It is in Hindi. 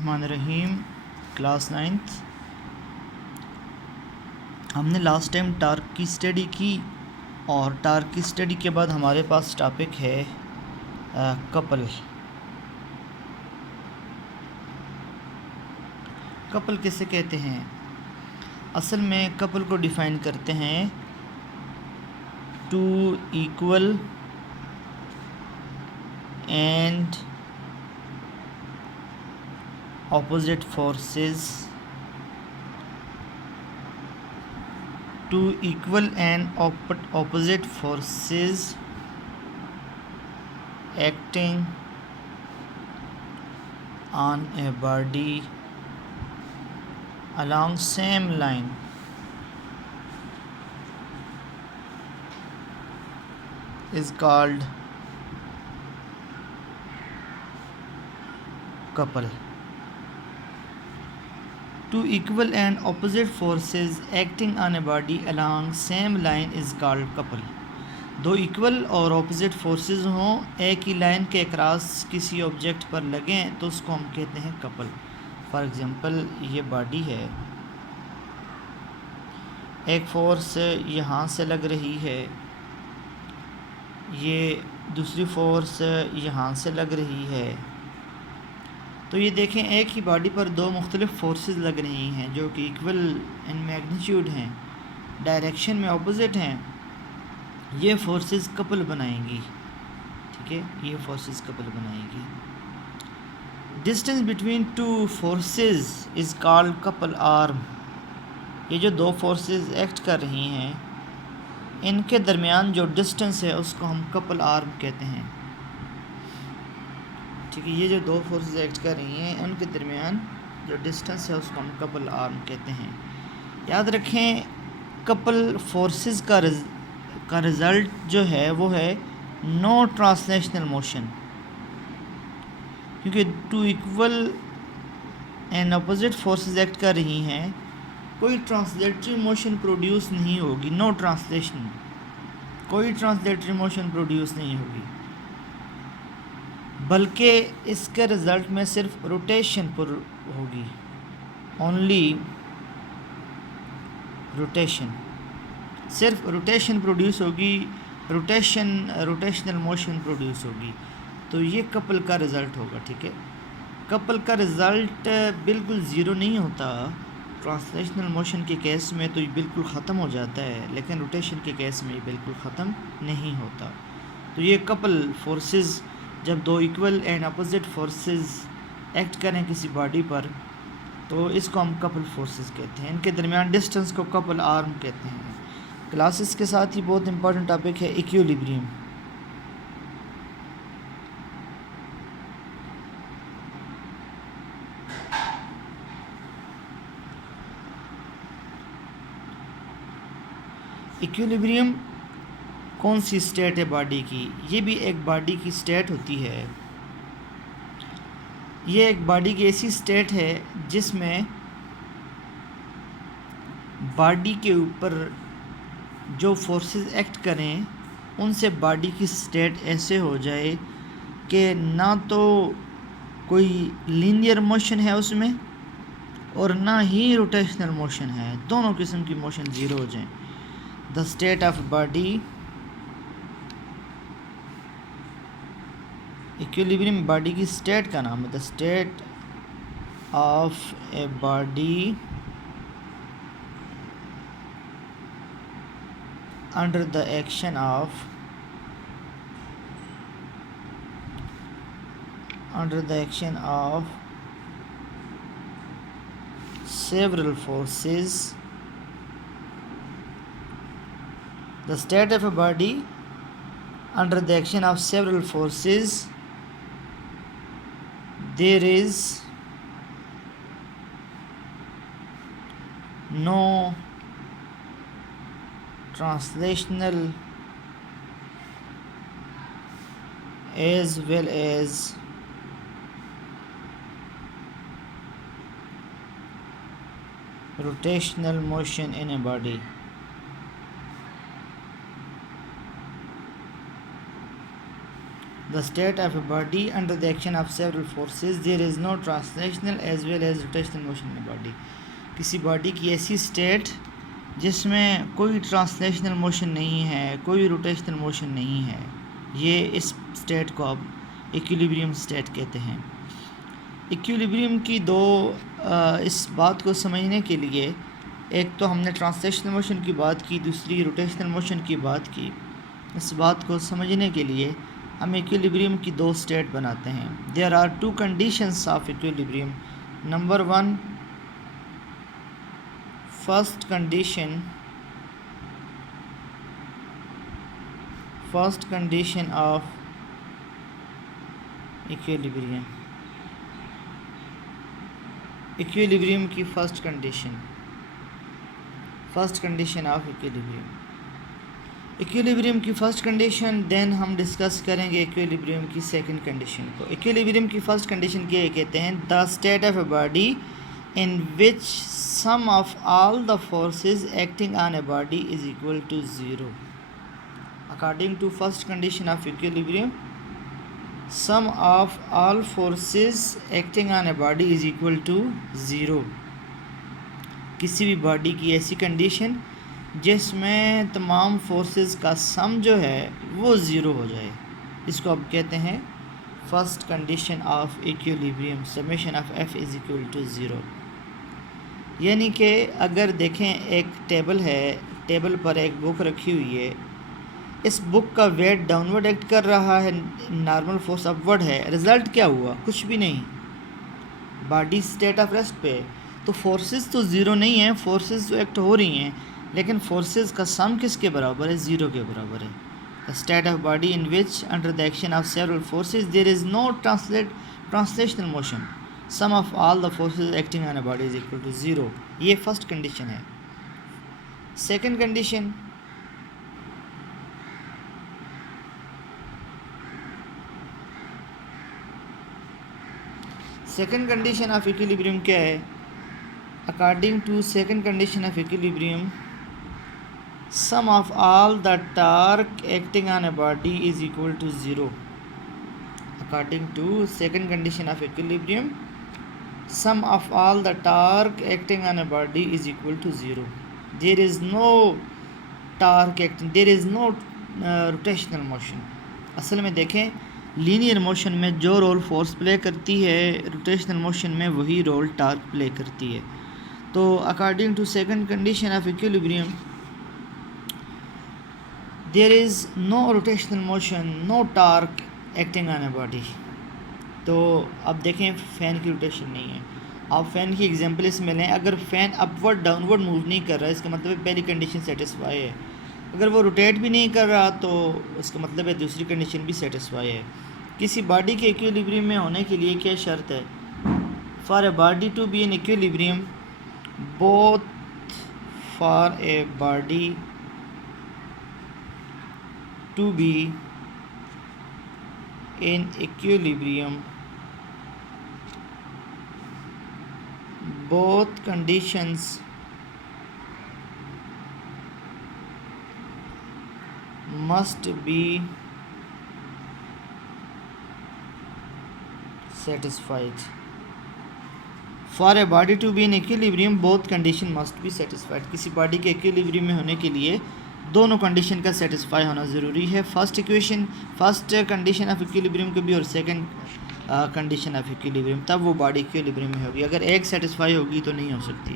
बिस्मिल्लाहिर्रहमानिर्रहीम। Class 9th। हमने लास्ट टाइम टार्क की स्टडी की और टार्क की स्टडी के बाद हमारे पास टॉपिक है कपल। कपल किसे कहते हैं? असल में कपल को डिफ़ाइन करते हैं two equal and opposite forces, two equal and opposite forces acting on a body along same line is called couple. Two equal and opposite forces acting on a body along same line is called couple. दो इक्वल और ऑपोजिट फोर्सेस हों, एक ही लाइन के अक्रॉस किसी ऑब्जेक्ट पर लगें तो उसको हम कहते हैं कपल। फॉर एग्ज़ाम्पल ये बॉडी है, एक फोर्स यहाँ से लग रही है, ये दूसरी फोर्स यहाँ से लग रही है। तो ये देखें, एक ही बॉडी पर दो मुख्तलिफ फोर्सेस लग रही हैं जो कि इक्वल इन मैग्नीट्यूड हैं, डायरेक्शन में ऑपोजिट हैं। ये फोर्सेस कपल बनाएंगी, ठीक है, ये फोर्सेस कपल बनाएंगी। Distance between two forces is called couple arm. ये जो दो फोर्सेस एक्ट कर रही हैं, इनके दरमियान जो डिस्टेंस है उसको हम कपल आर्म कहते हैं, ठीक है। ये जो दो फोर्सेस एक्ट कर रही हैं, उनके दरमियान जो डिस्टेंस है उसको हम कपल आर्म कहते हैं। याद रखें, कपल फोर्सेस का रिज़ल्ट जो है वो है नो ट्रांसलेशनल मोशन, क्योंकि two equal and opposite forces act कर रही हैं, कोई ट्रांसलेटरी मोशन प्रोड्यूस नहीं होगी। नो ट्रांसलेशन, कोई ट्रांसलेटरी मोशन प्रोड्यूस नहीं होगी, बल्कि इसके रिज़ल्ट में सिर्फ रोटेशन पर होगी, ओनली रोटेशन, सिर्फ रोटेशन प्रोड्यूस होगी, रोटेशनल मोशन प्रोड्यूस होगी। तो ये कपल का रिज़ल्ट होगा, ठीक है। कपल का रिज़ल्ट बिल्कुल ज़ीरो नहीं होता। ट्रांसलेशनल मोशन के केस में तो ये बिल्कुल ख़त्म हो जाता है, लेकिन रोटेशन के केस में ये बिल्कुल ख़त्म नहीं होता। तो ये कपल फोर्सेस, जब दो equal and opposite forces act करें किसी बॉडी पर, तो इसको हम कपल फोर्सेस कहते हैं। इनके दरमियान डिस्टेंस को कपल आर्म कहते हैं। क्लासेस के साथ ही बहुत इंपॉर्टेंट टॉपिक है इक्विलिब्रियम। इक्विलिब्रियम कौन सी स्टेट है बॉडी की? ये भी एक बॉडी की स्टेट होती है। ये एक बॉडी की ऐसी स्टेट है जिसमें बॉडी के ऊपर जो फोर्सेस एक्ट करें, उनसे बॉडी की स्टेट ऐसे हो जाए कि ना तो कोई लीनियर मोशन है उसमें और ना ही रोटेशनल मोशन है, दोनों किस्म की मोशन ज़ीरो हो जाएं। The state of body, equilibrium body की स्टेट का नाम है। The state of a body under the action of several forces. The state of a body under the action of several forces, there is no translational as well as rotational motion in a body. The state of a body under the action of several forces, there is no translational as well as rotational motion in body. किसी बॉडी की ऐसी स्टेट जिसमें कोई ट्रांसलेशनल मोशन नहीं है, कोई रोटेशनल मोशन नहीं है, ये इस स्टेट को अब इक्विलिब्रियम स्टेट कहते हैं। इक्विलिब्रियम की दो इस बात को समझने के लिए, एक तो हमने ट्रांसलेशनल मोशन की बात की, दूसरी रोटेशनल मोशन की बात की। इस बात को समझने के लिए हम इक्विलिब्रियम की दो स्टेट बनाते हैं। There are two conditions of equilibrium. Number one, first condition of equilibrium की फर्स्ट कंडीशन ऑफ इक्विलिब्रियम की फर्स्ट कंडीशन। देन हम डिस्कस करेंगे इक्विलिब्रियम की सेकंड कंडीशन को। इक्विलिब्रियम की फर्स्ट कंडीशन क्या कहते हैं? The state of a body in which sum of all the forces acting on a body is equal to 0. According to first condition of equilibrium, sum of all forces acting on a body is equal to 0. किसी भी बॉडी की ऐसी कंडीशन जिसमें तमाम फोर्सेस का सम जो है वो ज़ीरो हो जाए, इसको अब कहते हैं first condition of equilibrium. Summation of F is equal to 0। यानी कि अगर देखें एक टेबल है, टेबल पर एक बुक रखी हुई है, इस बुक का वेट डाउनवर्ड एक्ट कर रहा है, नॉर्मल फोर्स अपवर्ड है, रिज़ल्ट क्या हुआ? कुछ भी नहीं, बॉडी स्टेट ऑफ रेस्ट पे। तो फोर्सेस तो ज़ीरो नहीं है, फोर्सेस तो एक्ट हो रही हैं, लेकिन फोर्सेस का सम किसके बराबर है? ज़ीरो के बराबर है। The state of body in which under the action of several forces there is no translational motion, sum of all the forces acting on a body is equal to 0। ये फर्स्ट कंडीशन है। सेकंड कंडीशन, ऑफ इक्विलिब्रियम क्या है? According to second condition of equilibrium, sum of all the torque acting on a body is equal to 0। According to second condition of equilibrium, sum of all the torque acting on a body is equal to 0. There is no torque acting, there is no rotational motion. असल में देखें, लीनियर मोशन में जो रोल फोर्स प्ले करती है, रोटेशनल मोशन में वही रोल टॉर्क प्ले करती है। तो according to second condition of equilibrium, there is no rotational motion, no torque acting on a body. तो अब देखें, फ़ैन की रोटेशन नहीं है। आप फ़ैन की एग्जांपल इसमें लें, अगर फ़ैन अपवर्ड डाउनवर्ड मूव नहीं कर रहा है, इसका मतलब पहली कंडीशन सेटिस्फाई है। अगर वो रोटेट भी नहीं कर रहा तो उसका मतलब है दूसरी कंडीशन भी सेटिस्फाई है। किसी बॉडी के इक्विलिब्रियम में होने के लिए क्या शर्त है? For a body to be in equilibrium, both for a body to be in equilibrium, both conditions must be satisfied. For a body to be in equilibrium, both condition must be satisfied. किसी बॉडी के इक्विलिब्रियम में होने के लिए दोनों कंडीशन का सेटिस्फाई होना ज़रूरी है। फर्स्ट कंडीशन ऑफ इक्विलिब्रियम को भी और सेकंड कंडीशन ऑफ इक्विलिब्रियम, तब वो बॉडी इक्विलिब्रियम में होगी। अगर एक सेटिस्फाई होगी तो नहीं हो सकती।